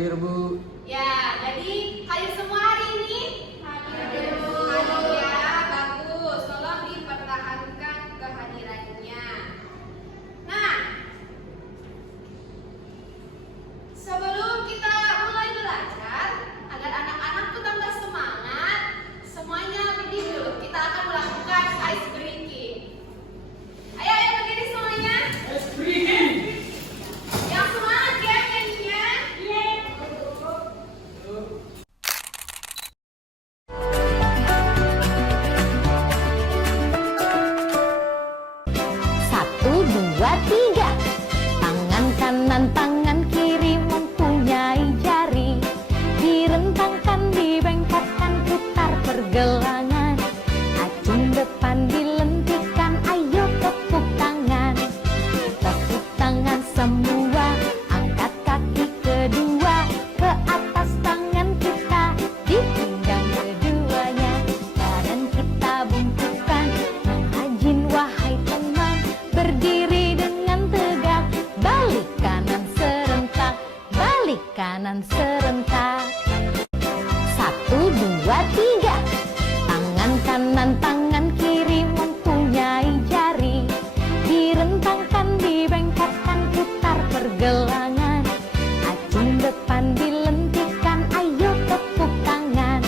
Hadir, Bu. Ya, jadi hadir semua hari ini? Hadir, Bu. Hadir ya, bagus. Tolong dipertahankan kehadirannya. Nah, sebelum kita mulai belajar, agar anak-anak tuh tambah semangat, semuanya berdiri dulu. Kita akan melakukan ice breaking. Ayo, berdiri semuanya. Ice breaking. Yang semangat ya nyanyinya. Satu, dua, tiga. Tangan kanan, tangan kiri mempunyai jari. Direntangkan, dibengkokkan, putar pergelangan. Acung depan dilentikan, ayo tepuk tangan. Tepuk tangan semua, angkat kaki kedua. Ke atas tangan kita, di pinggang keduanya. Badan kita bungkukan, menghajin wahai teman. Berdiri dengan tegak, balik kanan serentak, balik kanan serentak. Satu, dua, tiga. Tangan kanan, tangan kiri mempunyai jari. Direntangkan, dibengkokkan, putar pergelangan. Acung depan dilentikan, ayo tepuk tangan.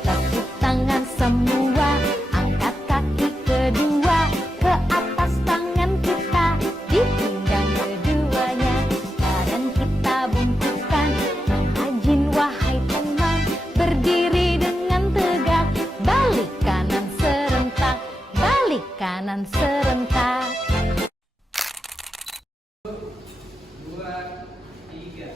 Tepuk tangan semua, angkat kaki kedua. Ke atas tangan kita, di pinggang keduanya. Badan kita bungkukan, menghajin wahai teman. Berdiri dengan tegak, balik kanan serentak, balik kanan serentak. 2, 3.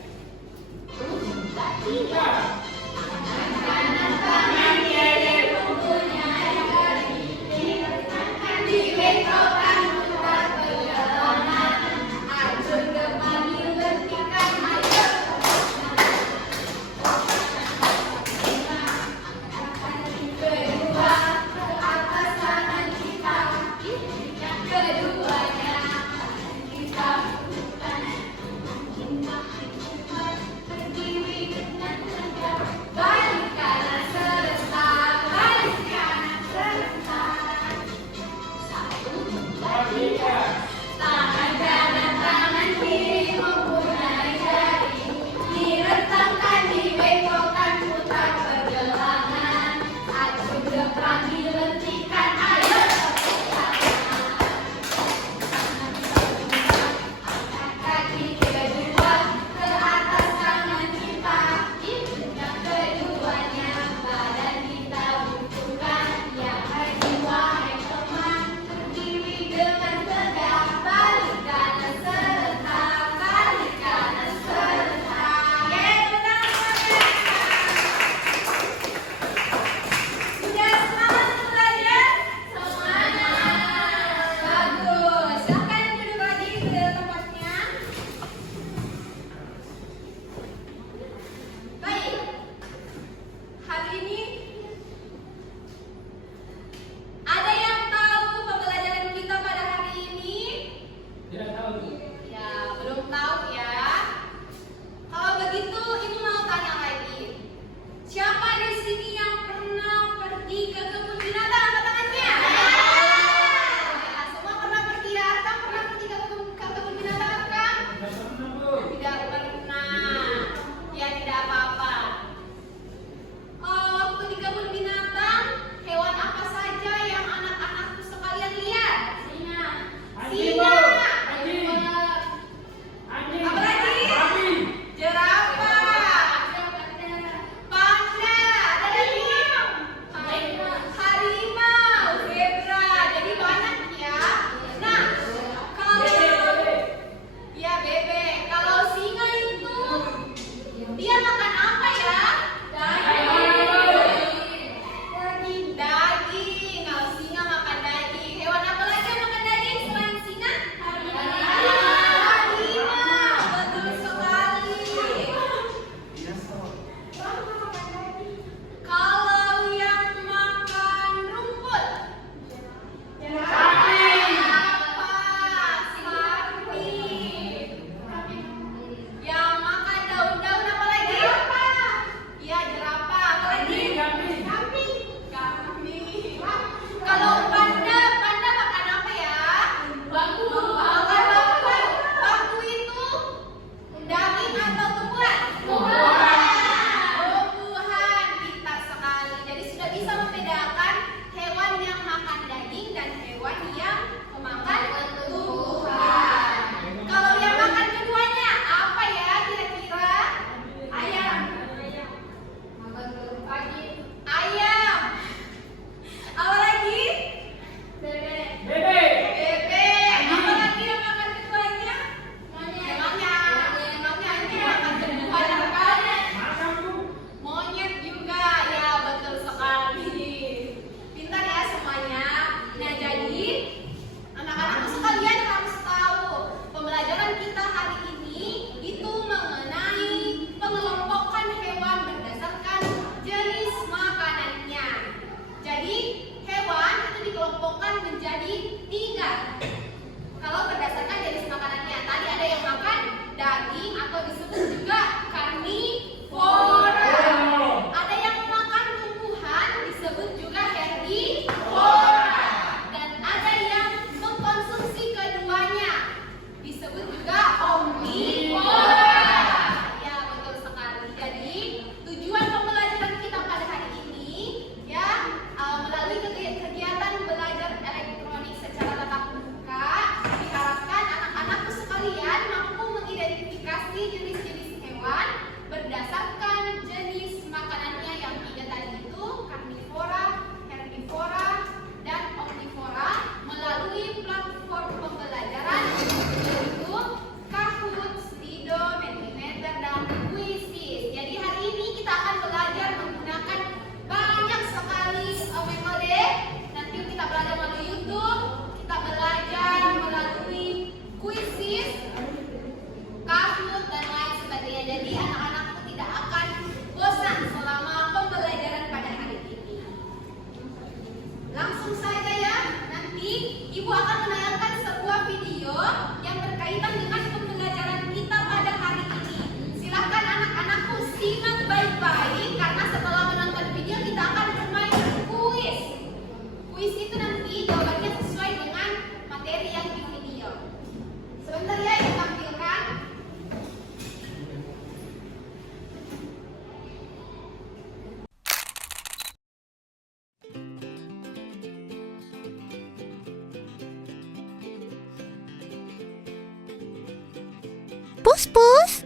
Pus?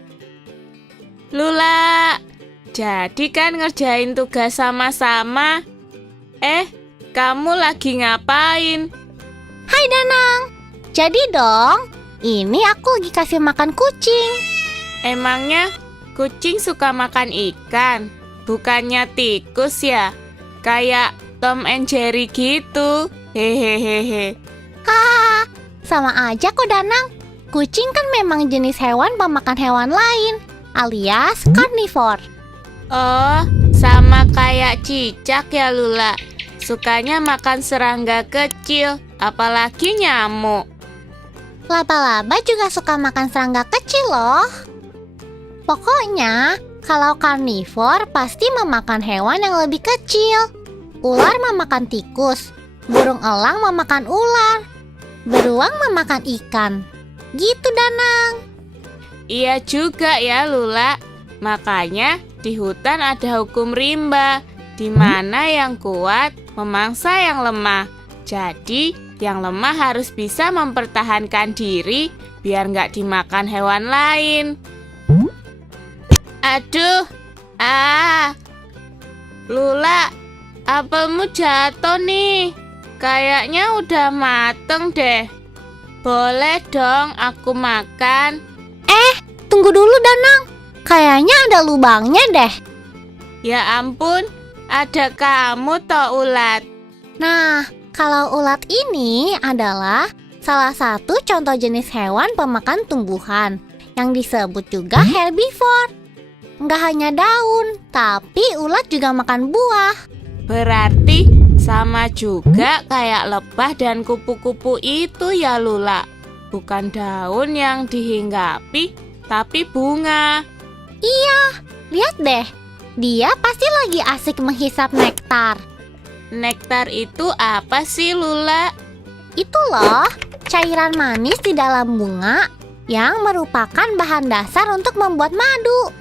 Lula, jadi kan ngerjain tugas sama-sama. Kamu lagi ngapain? Hai Danang. Jadi dong, ini aku lagi kasih makan kucing. Emangnya kucing suka makan ikan? Bukannya tikus ya? Kayak Tom and Jerry gitu. Hehehehe. Hahaha, sama aja kok Danang. Kucing kan memang jenis hewan pemakan hewan lain, alias karnivor. Oh, sama kayak cicak ya Lula. Sukanya makan serangga kecil, apalagi nyamuk. Laba-laba juga suka makan serangga kecil loh. Pokoknya, kalau karnivor pasti memakan hewan yang lebih kecil. Ular memakan tikus, burung elang memakan ular, beruang memakan ikan. Gitu Danang. Iya juga ya Lula. Makanya di hutan ada hukum rimba, di mana yang kuat memangsa yang lemah. Jadi yang lemah harus bisa mempertahankan diri biar nggak dimakan hewan lain. Aduh, Lula, apelmu jatuh nih. Kayaknya udah mateng deh. Boleh dong aku makan. Tunggu dulu Danang. Kayaknya ada lubangnya deh. Ya ampun, ada kamu toh ulat. Nah, kalau ulat ini adalah salah satu contoh jenis hewan pemakan tumbuhan yang disebut juga herbivore. Nggak hanya daun, tapi ulat juga makan buah. Berarti sama juga kayak lebah dan kupu-kupu itu ya Lula. Bukan daun yang dihinggapi, tapi bunga. Lihat deh, dia pasti lagi asik menghisap nektar. Nektar itu apa sih Lula? Itu loh, cairan manis di dalam bunga yang merupakan bahan dasar untuk membuat madu.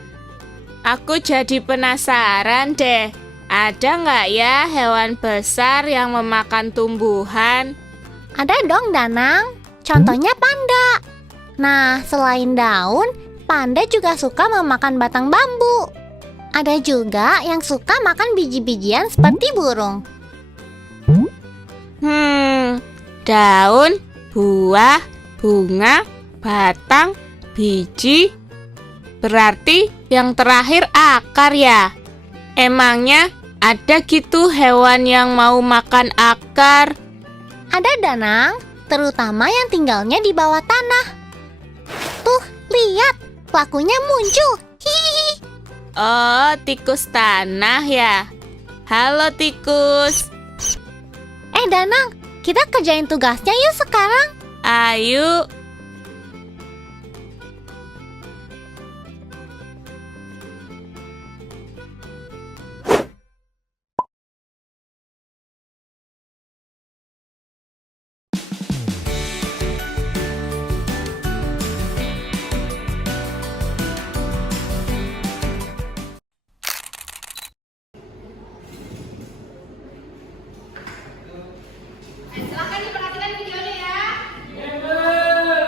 Aku jadi penasaran deh. Ada nggak ya hewan besar yang memakan tumbuhan? Ada dong Danang, contohnya panda. Nah, selain daun, panda juga suka memakan batang bambu. Ada juga yang suka makan biji-bijian seperti burung. Daun, buah, bunga, batang, biji. Berarti yang terakhir akar ya? Emangnya ada gitu hewan yang mau makan akar? Ada Danang, terutama yang tinggalnya di bawah tanah. Tuh, lihat, pelakunya muncul. Hihihi. Oh, tikus tanah ya? Halo tikus. Danang, kita kerjain tugasnya yuk sekarang. Ayo. Silahkan diperhatikan videonya ya. Member.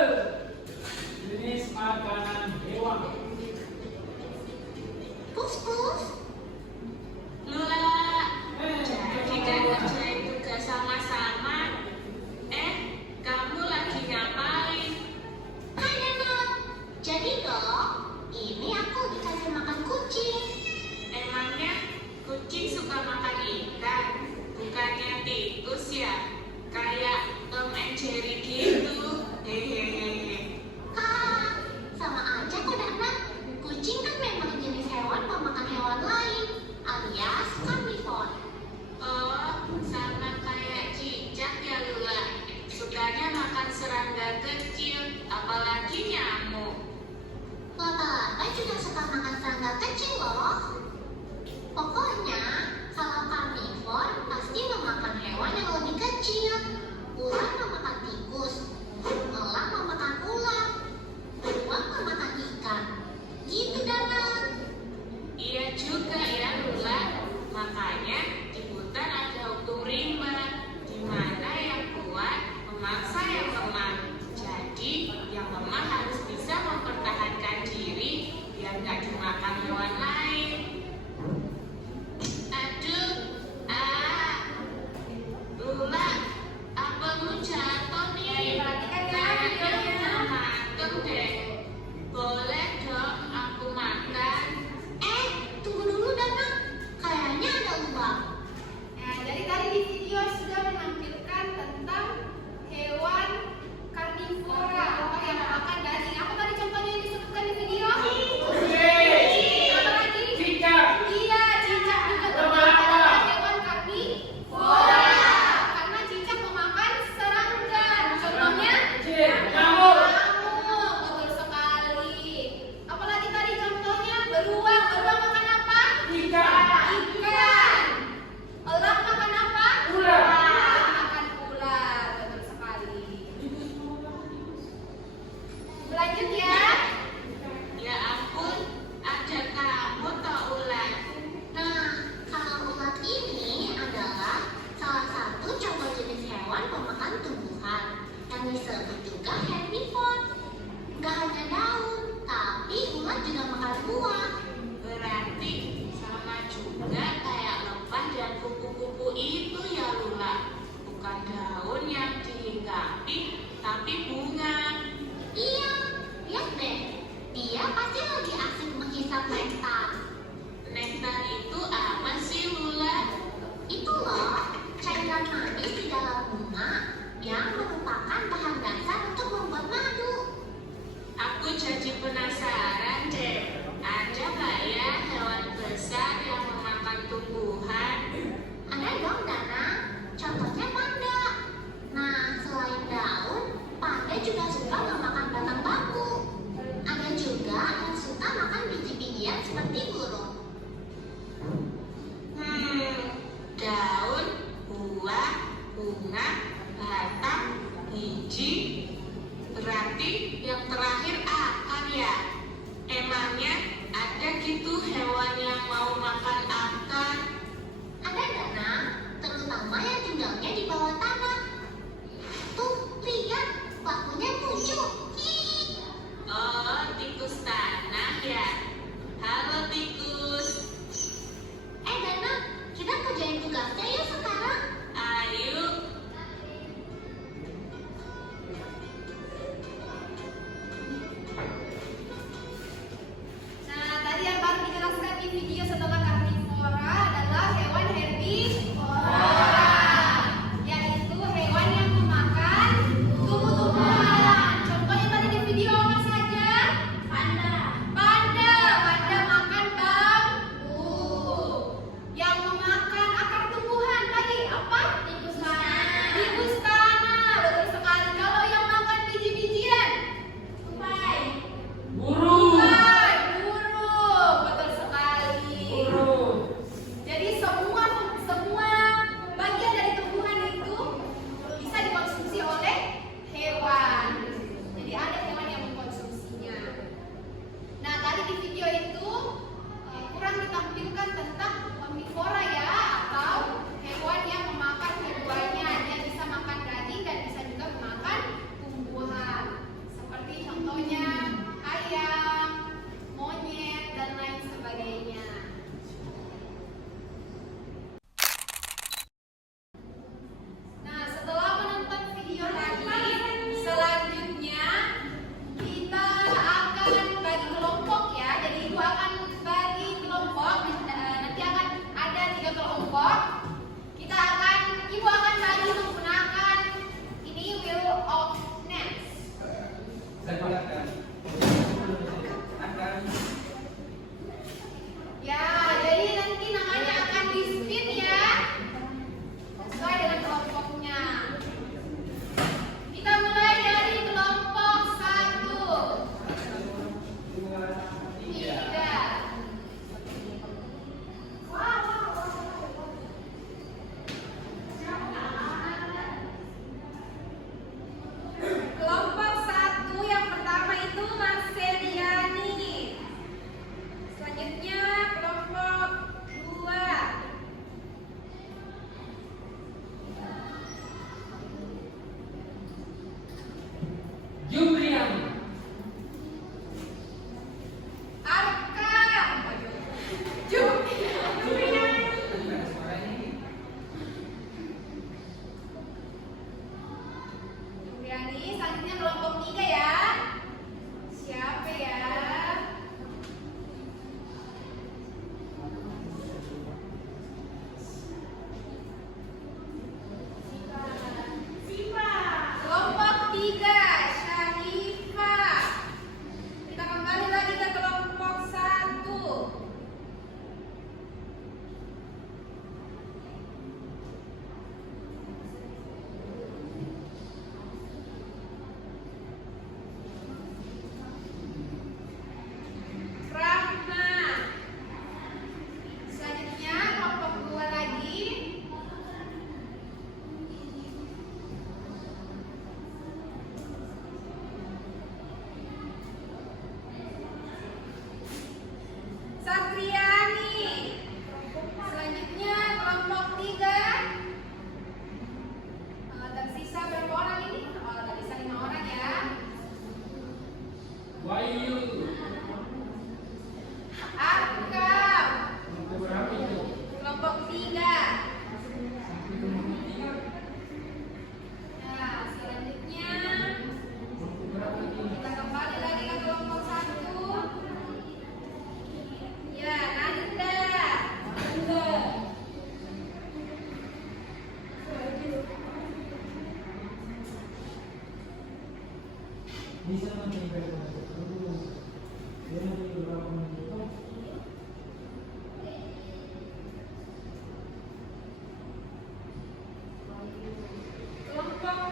Kelompok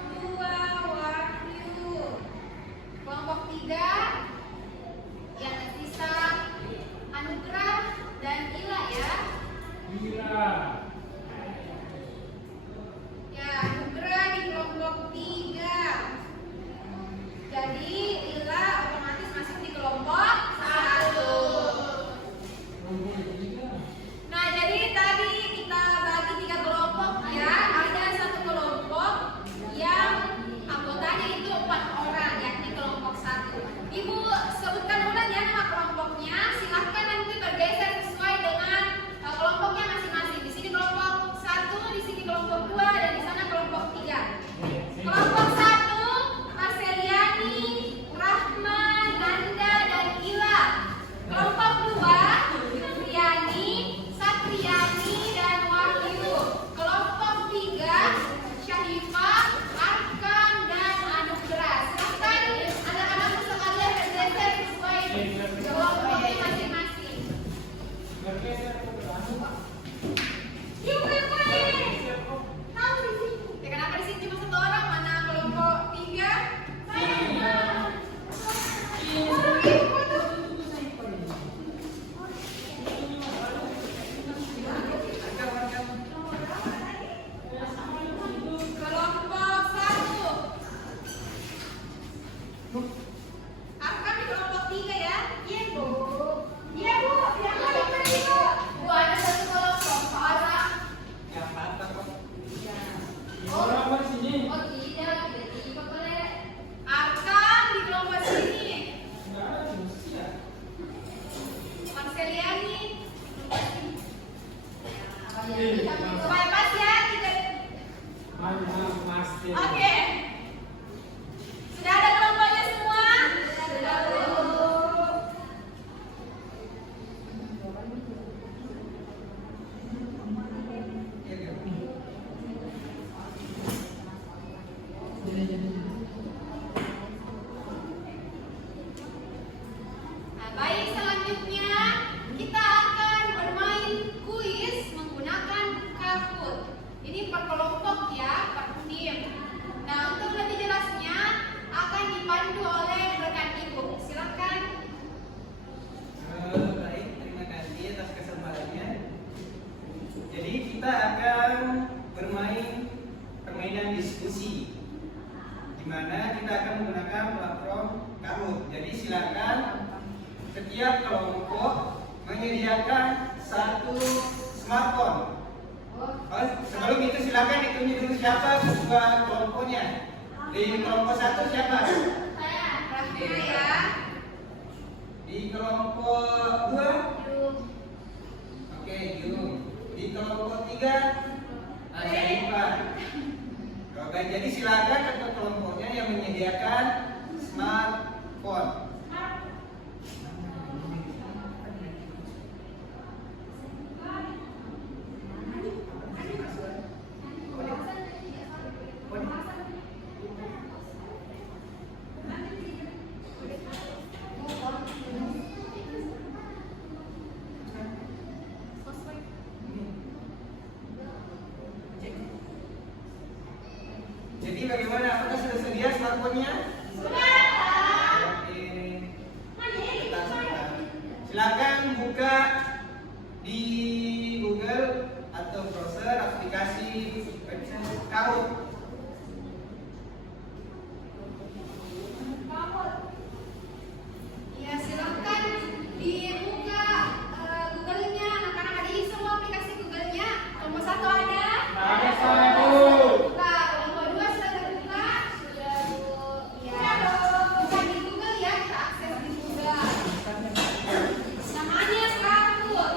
2 Wahyu. Kelompok 3 yang tersisa Anugerah dan Ila ya. Ya, Anugerah di kelompok 3. Jadi Ila otomatis masuk di kelompok 1. Nah, jadi tadi kita bagi 3 kelompok ya. Ada satu kelompok yang anggotanya itu 4 orang, yakni kelompok 1. Ibu sebutkan ulang ya nama kelompoknya. Silahkan nanti bergeser sesuai dengan kelompoknya masing-masing. Di sini kelompok 1, di sini kelompok 2, dan di sana kelompok 3. Kelompok 1, Arseliani, Rahman, Nanda, dan Ila. Kelompok 2, Fitriani, Satriani, dan Wahyu. Kelompok 3, Syahifah, Arkam, dan Anugerah. Silahkan anak-anak sekalian bergeser sesuai kelompoknya masing-masing. Yuk, tahu di sini. Ya, kenapa di sini cuma 1 orang? Mana kelompok 3? Kelompok 1. Arkam di kelompok 3 ya? Iya, Bu. Iya, Bu. Yang lain pergi, Bu. Bu, ada satu kelompok orang. Yang mantap kok. Oh, oh tidak, tidak boleh. Arkam di kelompok sini. Marseliani. Supaya pas ya, tidak. Oke. Sudah ada kelompoknya semua? Sudah, Bu. Nah, baik, selanjutnya kita akan bermain kuis menggunakan Kahoot. Ini per kelompok ya, per tim. Nah, untuk lebih jelasnya akan dipandu oleh rekan Ibu. Silakan. Baik, terima kasih atas kesempatannya. Jadi kita akan bermain permainan diskusi, di mana kita akan menggunakan platform Kahoot. Jadi silakan setiap kelompok menyediakan 1 smartphone. Oh, sebelum itu silakan ditunjuk dulu siapa ketua kelompoknya. Di kelompok 1 siapa? Saya, Rahma ya. Di kelompok 2? Yuk. Oke, Jung. Di kelompok 3? Syarifah. Oke, jadi silakan ketua kelompoknya yang menyediakan smartphone. Jadi bagaimana? Apakah sudah sedia smartphone-nya? Oke. Silakan buka di Google atau browser aplikasi Kahoot. Ya, silakan dibuka Google-nya. Anak-anak ada semua aplikasi Google-nya. Kelompok 1 ada? Buka. Kelompok 2 sudah terbuka? Sudah, Bu. Ya. Buka di Google ya, kita akses di Google. Namanya Kahoot.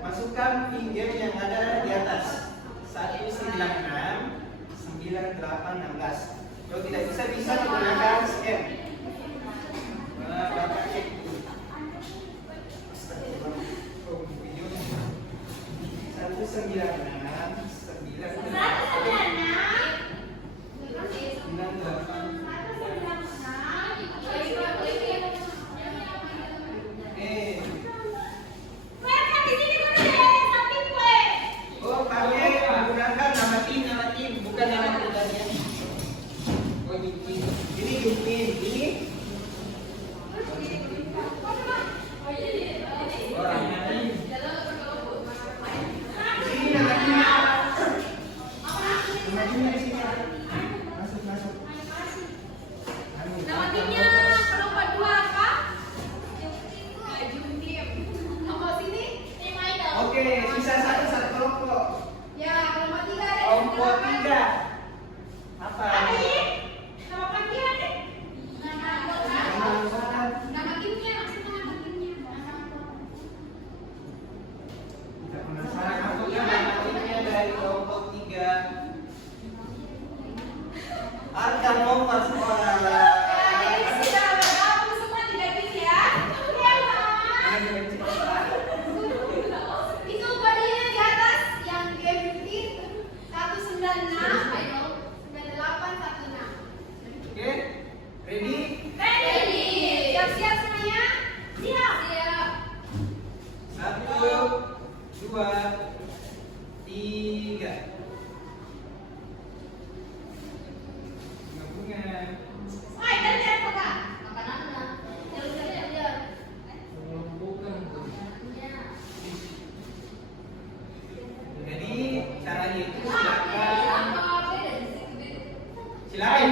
masukkan finger yang ada di atas. 196, 98, 16. Kalau tidak bisa menggunakan scan. Nah, Bapak cek dulu. 196. Oh, pakai menggunakan nama tim, bukan nama pribadinya. Oh, Yumpin. Ini Yumpin, ini. Oh, Rahmani. Ini nama timnya. Nama timnya di sini. Masuk. Nama timnya kelompok 2 apa? Jumtim. Kelompok sini? Tim idol. Oke, sisa satu kelompok. Ya, kelompok 3 ada. Kelompok 3. Apa? Nama panggilan deh. Nama anggota. Nama timnya, maksudnya nama timnya. Tidak penasaran apakah nama timnya dari kelompok 3? Arkan nomor sekolah lah. Ini sudah bergabung semua di tim ya. Iya, Pak. Itu bodinya di atas yang game 196, ayo 9816. Oke, ready? Ready. Siap-siap semuanya? Siap. 1, 2, 3. Gabungan. Hai, dari siapa, Kak? Makanannya. Jalan. Jadi caranya itu silakan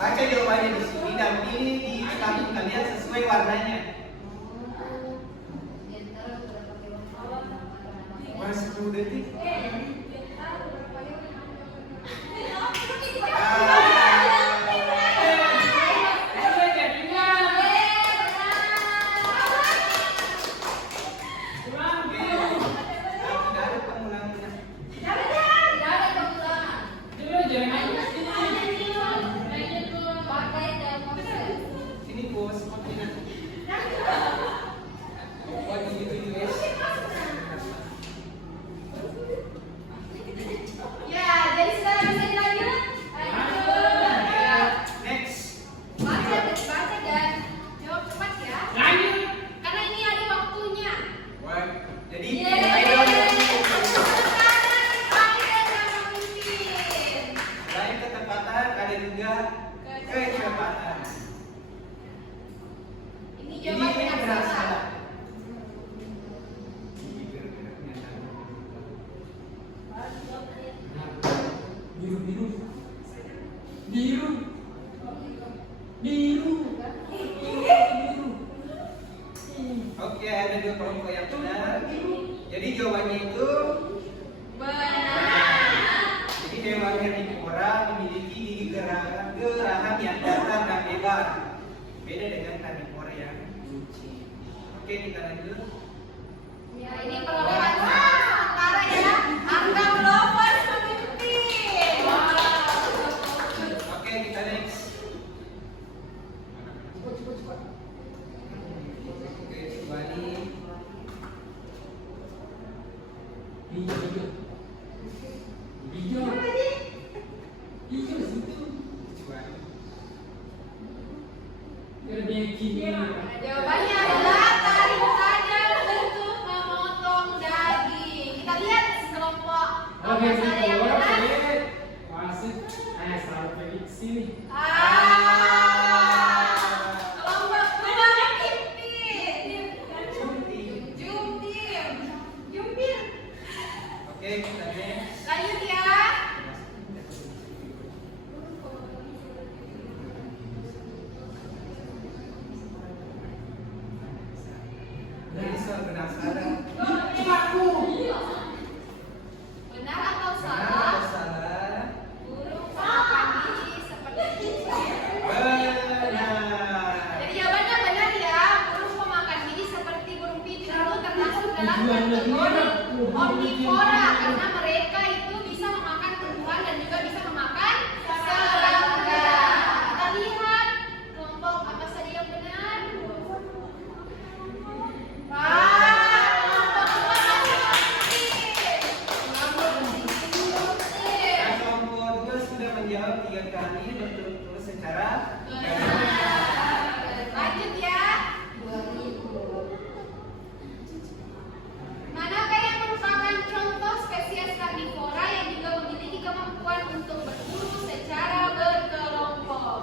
baca jawabannya di sini dan pilih di tabung kalian sesuai warnanya. Masih 10 detik. Tidak ada pengulangan. Sini bos, seperti nanti. Oh, gitu US. Ya, jadi sekarang bisa dilanjut? Lanjut. Next. Baca dan jawab cepat ya. Karena ini ada waktunya. Jadi selain ketepatan ada juga kecepatan. Ini Ini jawaban yang yang benar salah. salah. Oke, ada 2 kelompok yang benar. Jadi jawabannya itu Benar. jadi hewan karnivora memiliki gigi gerahan yang datar dan lebar. Beda dengan karnivora yang lucu. Oke, kita lanjut. Ya, ini perolehan sementara ya. Angka global memimpin. Oke, kita next. Oke, kembali. Jawabannya adalah tarik saja untuk memotong daging. Kita lihat kelompok nomor saya yang benar. Kelompok kedua memimpin. Jumpir. Oke, kita next. Lanjut ya. Jadi soal penasaran. Benar atau Benar salah? atau salah? Burung memakan biji seperti cincin. Benar. Jadi jawabannya benar ya. Burung memakan biji seperti burung pipit. Lalu dalam kategori omnivora karena mereka itu bisa memakan tumbuhan dan juga bisa memakan serangga. Kita lihat kelompok apa saja yang benar. Kelompok 2 sudah menjawab 3 kali berturut-turut secara Lanjut ya. Manakah yang merupakan contoh spesies karnivora yang juga memiliki kemampuan untuk berburu secara berkelompok?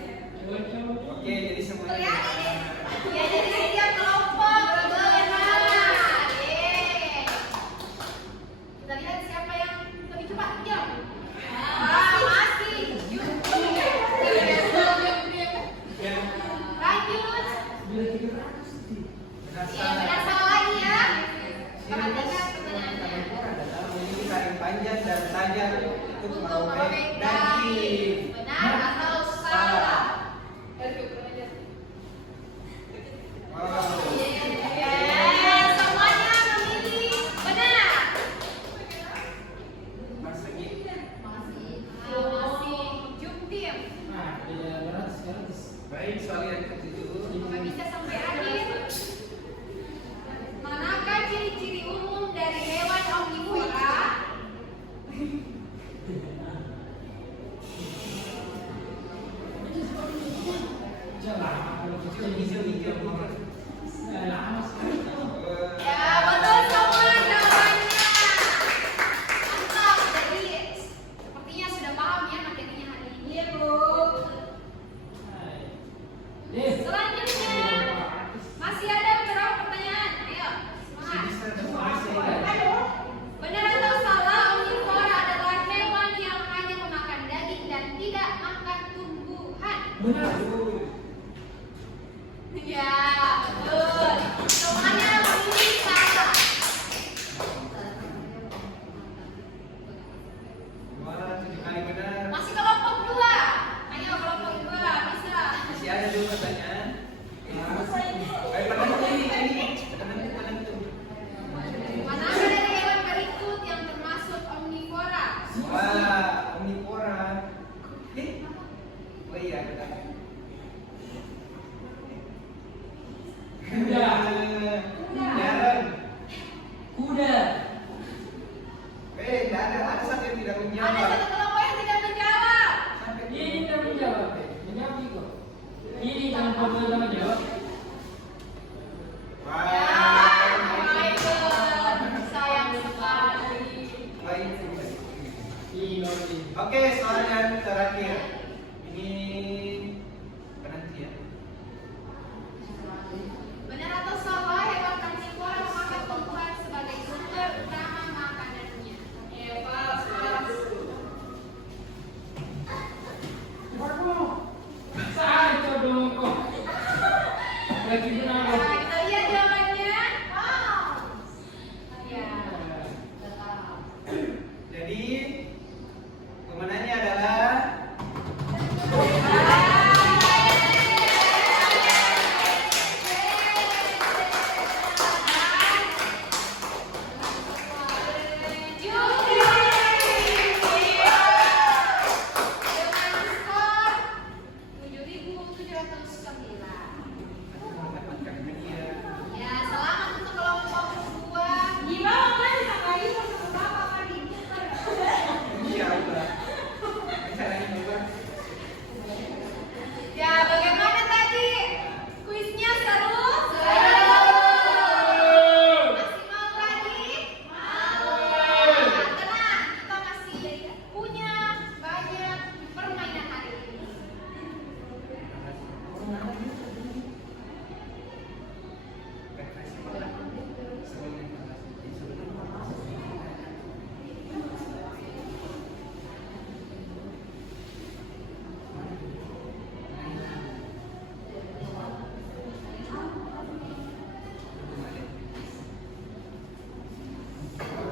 Oke, jadi semuanya Ya, jadi setiap kelompok benar. Yeay. Kita lihat siapa yang lebih cepat jam. Masih. Lanjut. Ya, benar salah lagi ya. Perhatikan pertanyaannya. adalah memiliki taring panjang dan tajam untuk Untuk merobek merobek daging. daging. Benar atau salah? Wow. Semuanya memilih benar. Mas lagi. Masih jumtim. Baik, soal yang ketujuh. Nggak bisa sampai akhir. Manakah ciri-ciri umum dari hewan omnivora? Hijau-hijau. Ya, betul semua jawabannya. Mantap, jadi sepertinya sudah paham ya materinya hari ini. Iya, Bu. Selanjutnya, masih ada beberapa pertanyaan. Ayo, semangat. Benar atau salah, omnivora adalah hewan yang hanya memakan daging dan tidak makan tumbuhan? Ya, betul. Semuanya memilih salah. Wah, 7 kali benar. Masih kelompok 2. Ayo kelompok 2 bisa. Masih ada 2 pertanyaan. Baik, pertanyaan ini. Penentu. Mana ada dari hewan berikut yang termasuk omnivora? Wah, omnivora. Oh iya, benar. Darren. Nggak ada satu yang tidak Ada menjawab. satu kelompok yang tidak menjawab. Ya, Michael. Sayang sekali. Oke, soal yang terakhir. Ini penanti ya. Benar atau salah, hewan karnivora memakan tumbuhan sebagai sumber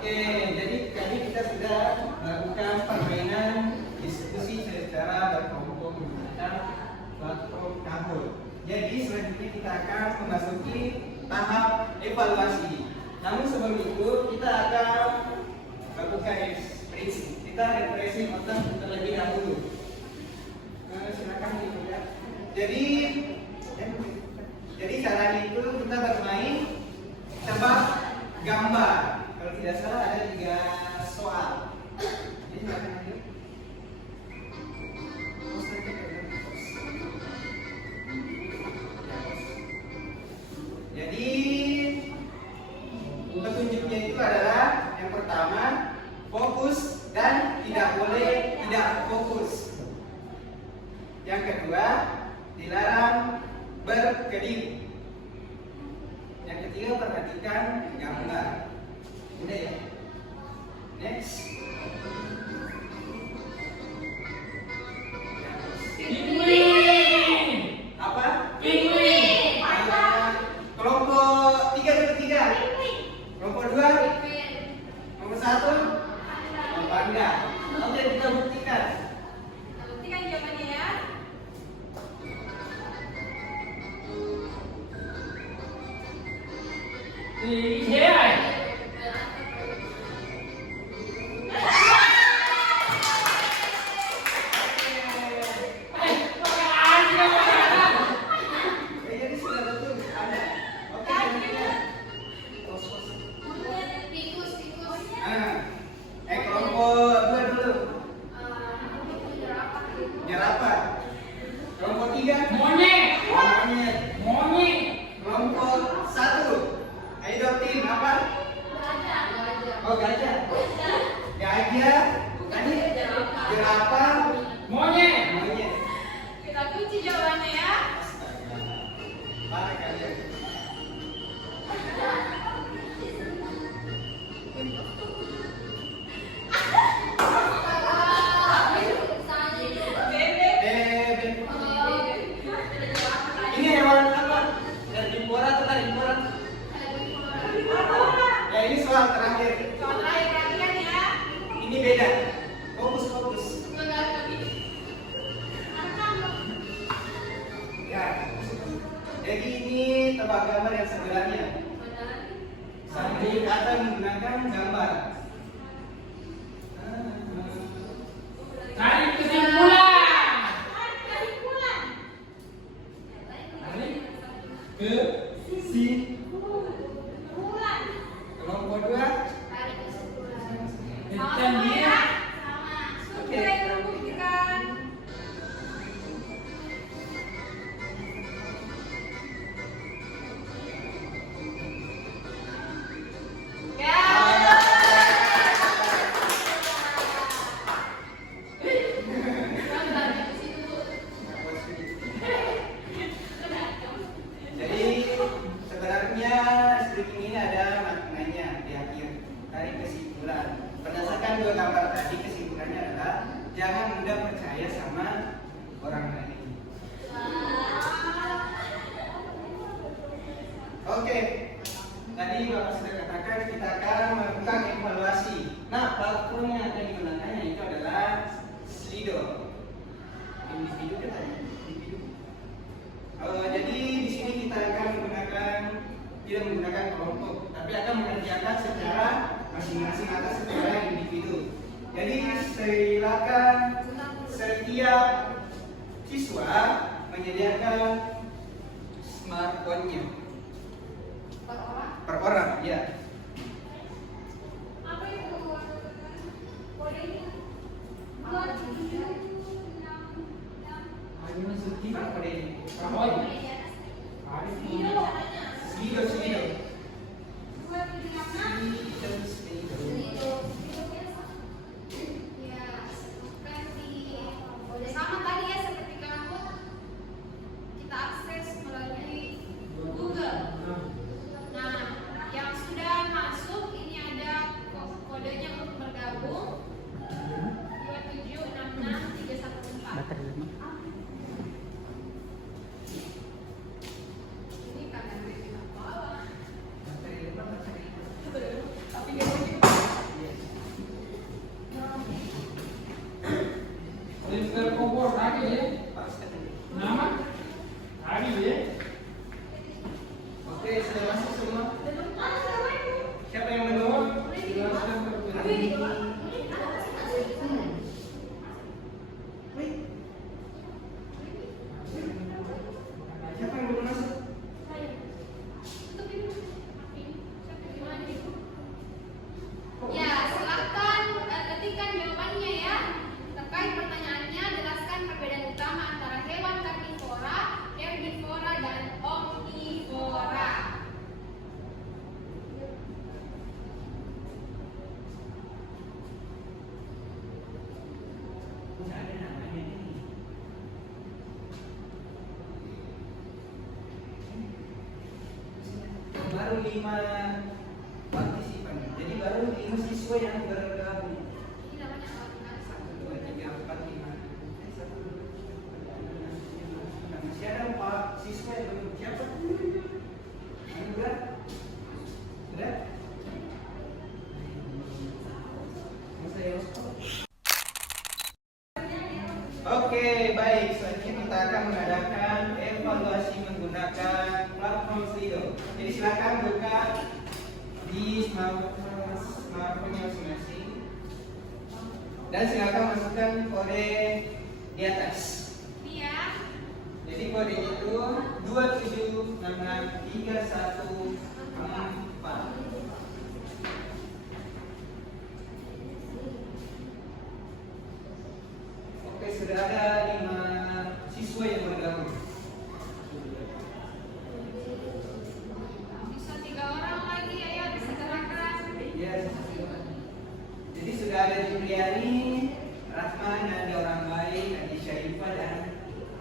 Oke, jadi tadi kita sudah melakukan permainan diskusi secara berkelompok menggunakan platform Kahoot. Jadi selanjutnya kita akan memasuki tahap evaluasi. Namun sebelum itu kita akan lakukan ekspresi. Kita refreshing otak terlebih dahulu. Silakan dilihat. Jadi caranya itu kita bermain tebak gambar. Kalau tidak salah ada 3 soal. Jadi silakan lanjut. Jadi petunjuknya itu adalah yang pertama fokus dan tidak boleh tidak fokus. Yang kedua dilarang berkedip. Yang ketiga perhatikan gambar. Udah ya. Next. Penguin. Apa? Penguin. Kelompok 3 ketiga. Kelompok 2. Nomor 1. Panda. Oke, kita buktikan. Buktikan jawabannya ya. Ikan. Jadi sudah betul ada. Oke, selanjutnya. Tikus. Kelompok 2 dulu. Jerapah. Kelompok 3. Monyet. Monyet. Monyet. Kelompok 1. Ayo dong tim apa? Oh, gajah. Gajah. Tadi jerapah. Monyet. Monyet. Kita kunci jawabannya ya. Parah kalian. Bebek. Ini hewan apa? Herbivora atau karnivora? Ya, ini soal terakhir. Ini beda. Fokus. Ya. Jadi ini tebak gambar yang sebenarnya. Sambil kata menggunakan gambar. Cari kesimpulan. Ke Si kelompok 2. dan dia. Oke. Jadi sebenarnya speaking ini ada maknanya di akhir. Tarik kesimpulan. Berdasarkan 2 gambar tadi, kesimpulannya adalah jangan mudah percaya sama orang lain. Oke. Tadi Bapak sudah katakan kita akan melakukan evaluasi. Nah, platform yang akan digunakannya itu adalah Slido. Individu kan tadi? Individu. Jadi di sini kita akan tidak menggunakan kelompok, tapi akan mengerjakan secara masing-masing atas secara individu. Jadi silakan setiap siswa menyediakan smartphone-nya per orang, ya. Apa ini? Slido. Sama tadi ya seperti kamu kita akses melalui Google. Nah, yang sudah masuk ini ada kodenya untuk bergabung 2766314. Ini kakak. 5 partisipan. Jadi baru 5 siswa yang bergabung. Ini namanya organisasi. 1, 2, 3, 4, 5. Masih ada 4 siswa yang belum siapa? Berat? Berat? Oke, baik. Selanjutnya kita akan mengadakan evaluasi menggunakan platform Slido. Jadi silakan buka di smartphone masing-masing dan silakan masukkan kode di atas. Ini ya. Jadi kode itu 2766314. Oke, sudah ada 5 siswa yang bergabung. Bisa 3 orang lagi, ayo disegerakan. Ya, jadi sudah ada Juliani, Rahman, dan orang baik, Adi Syarifah dan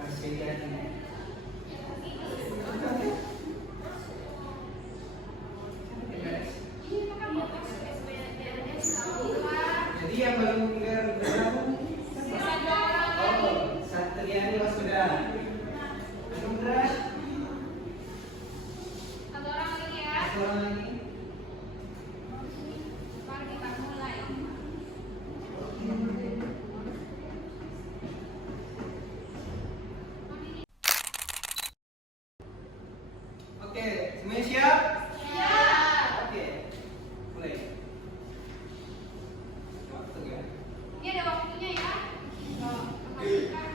Mas Fediani. Jadi yang belum bergabung, Sisa 2 orang lagi. oh, Satriani Wasuda, Anundra, 1 orang lagi ya. satu orang lagi. Mari kita mulai. Oke, semuanya siap? Siap. Oke, mulai. Waktu ya. Ini ada waktunya ya. Perhatikan.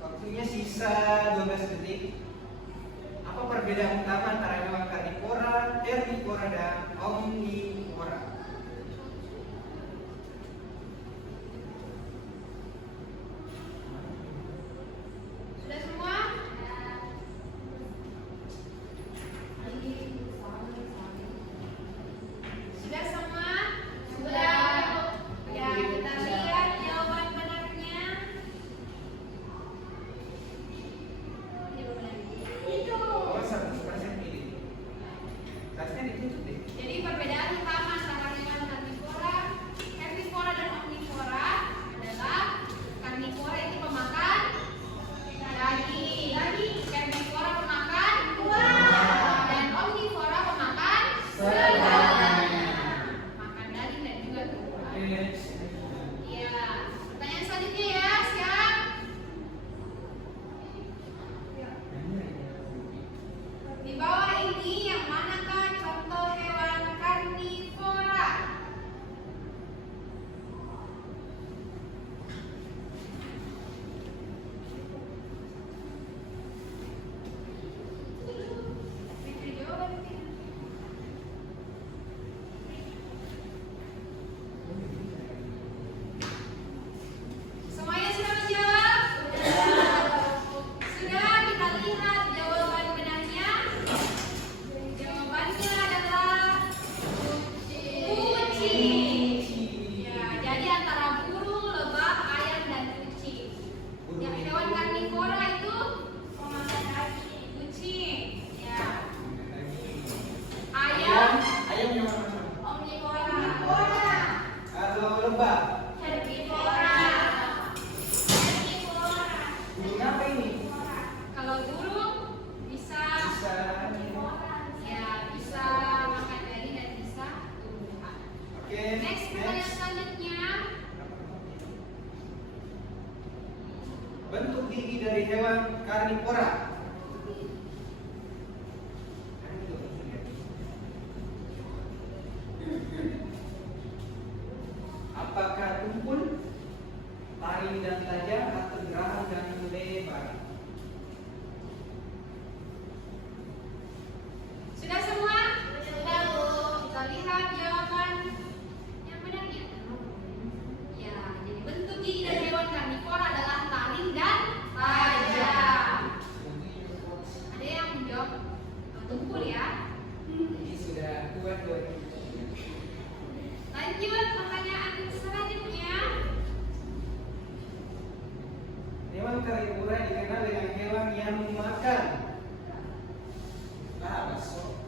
Waktunya sisa 12 detik. Apa perbedaan utama antara hewan karnivora, herbivora, dan omnivora? Sudah semua? Sudah semua? Sudah. Ya, kita lihat jawaban benarnya. Oh, 100% pilih. Harusnya ditutup deh. Jadi perbedaan utama antara hewan karnivora, herbivora dan omnivora adalah karnivora itu pemakan daging, herbivora pemakan buah, dan omnivora pemakan segala. Makan daging dan juga tumbuhan. Iya. Pertanyaan selanjutnya ya, siap? Di bawah ini yang manakah contoh hewan karnivora? Fikri jawaban Fikri. Semuanya sudah menjawab? Sudah, kita lihat jawaban benarnya. Jawabannya adalah kucing. Ya, jadi antara burung, lebah, ayam, dan kucing. Yang hewan karnivora itu pemakan daging, kucing. Ya, ayam, Ayam yang mana? omnivora. Kalau lebah. Herbivora. Burung apa ini? Kalau burung bisa ya bisa makan daging dan bisa tumbuhan. Oke. Next, pertanyaan selanjutnya. Bentuk gigi dari hewan karnivora. Apakah tumpul, taring dan tajam, atau geraham dan lebar? Sudah semua? Sudah, Bu. Kita lihat jawaban yang benarnya. Ya, jadi bentuk gigi dari hewan karnivora adalah taring dan tajam. Ada yang menjawab tumpul ya? Ini sudah kuat buat Lanjut pertanyaan selanjutnya. hewan karnivora dikenal dengan hewan yang memakan bakso,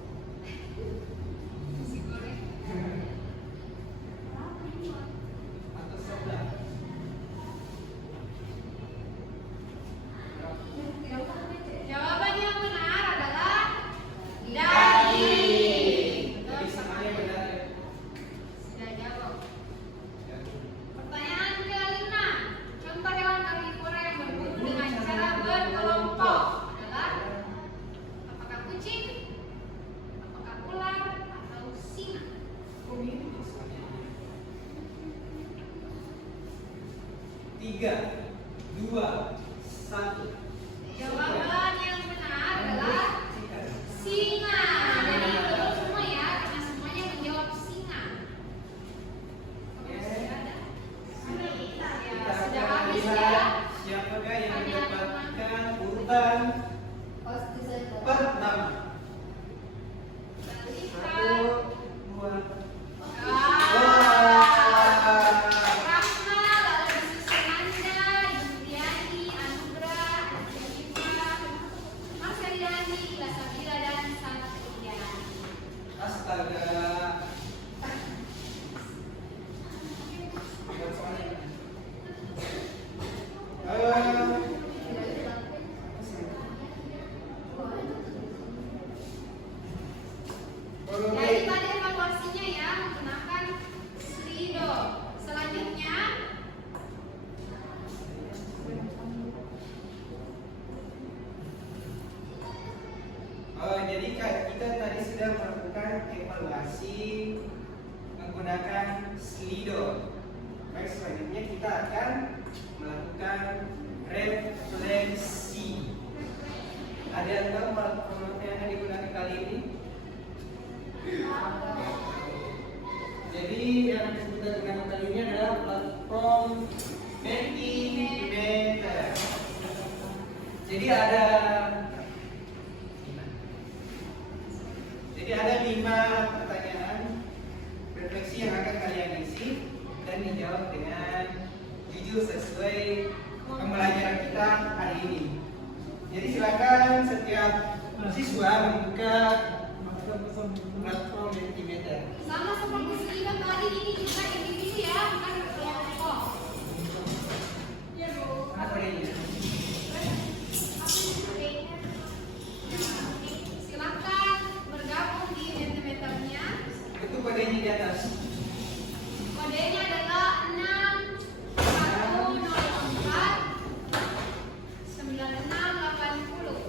3, 2, 1. Jawaban yang benar adalah singa. Jadi betul semua ya, karena semuanya menjawab singa. Ya, sudah habis ya. Siapakah yang mendapatkan urutan pertama? 1, 2. Rahma, lalu disusul Nanda, Yuliani, Anugrah, Jennifer, Marcelina, Ila Sabila, dan Santa Kristiana. Astaga. Jadi tadi evaluasinya ya menggunakan Slido. Selanjutnya Jadi kita tadi sudah melakukan evaluasi menggunakan Slido. Baik, selanjutnya kita akan melakukan refleksi. Ada yang tahu platform yang akan digunakan kali ini? Jadi yang kita gunakan kali ini adalah platform Mentimeter. Jadi ada 5 pertanyaan refleksi yang akan kalian isi dan dijawab dengan jujur sesuai pembelajaran kita hari ini. Jadi silakan setiap siswa membuka platform Mentimeter. sama seperti Slido tadi ini juga individu ya, bukan berkelompok. Ya Bu. Apa ini? Silakan bergabung di Mentimeternya. Itu kodenya di atas. Kodenya adalah 6104 9680.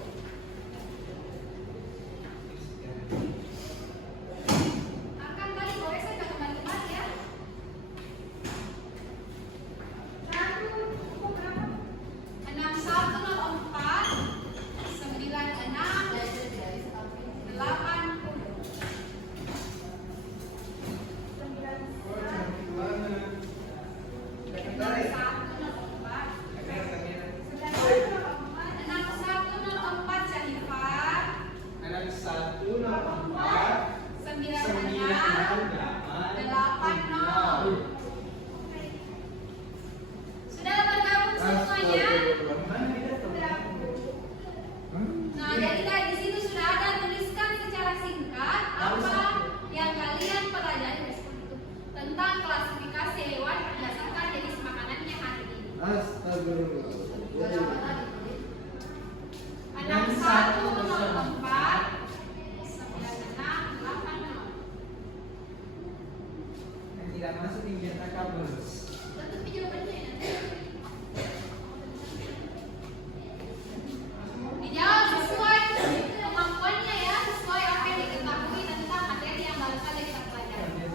Akan kali boleh saya kembali ya. Lalu 6104 Sudah bergabung semuanya? Nah, jadi tadi di situ sudah ada tuliskan secara singkat apa yang kalian pelajari tentang klasifikasi hewan berdasarkan jenis makanannya hari ini. 6104 9680. Yang tidak masuk di data kabel. Tentu jawabannya ya. Dijawab sesuai kemampuannya ya, sesuai apa yang diketahui tentang materi yang baru saja kita pelajari.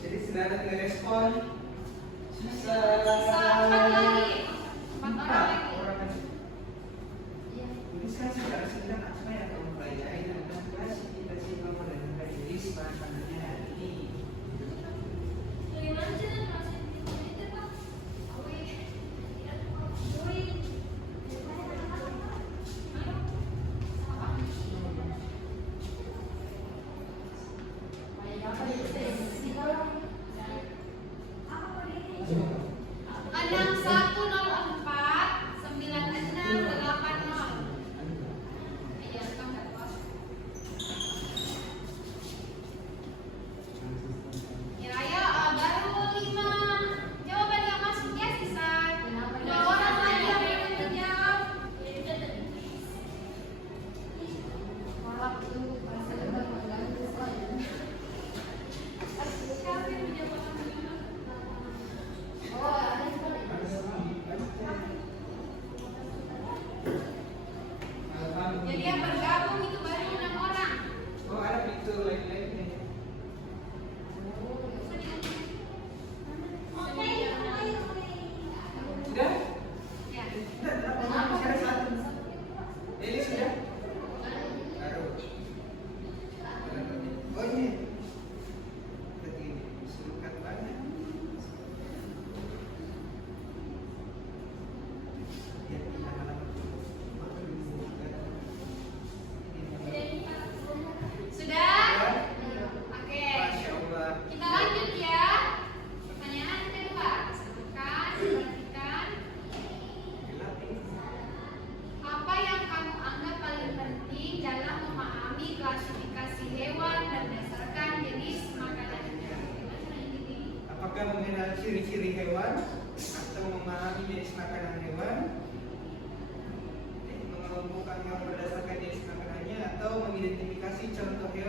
Jadi silakan direspon. Sisa Sisa 4 lagi. 4 orang lagi. Ini kan secara singkat apa yang kamu pelajari tentang klasifikasi hewan dan jenis makanannya hari ini. Enam 6104 9680. Iya, rekam nggak, Bos? Ya, ayo, baru 5 jawaban yang masuk ya, sisa 2 orang lagi yang belum menjawab. hewan berdasarkan jenis makanannya. Apakah mengenal ciri-ciri hewan atau memahami jenis makanan hewan? Mengelompokkan hewan berdasarkan jenis makanannya atau mengidentifikasi contoh hewan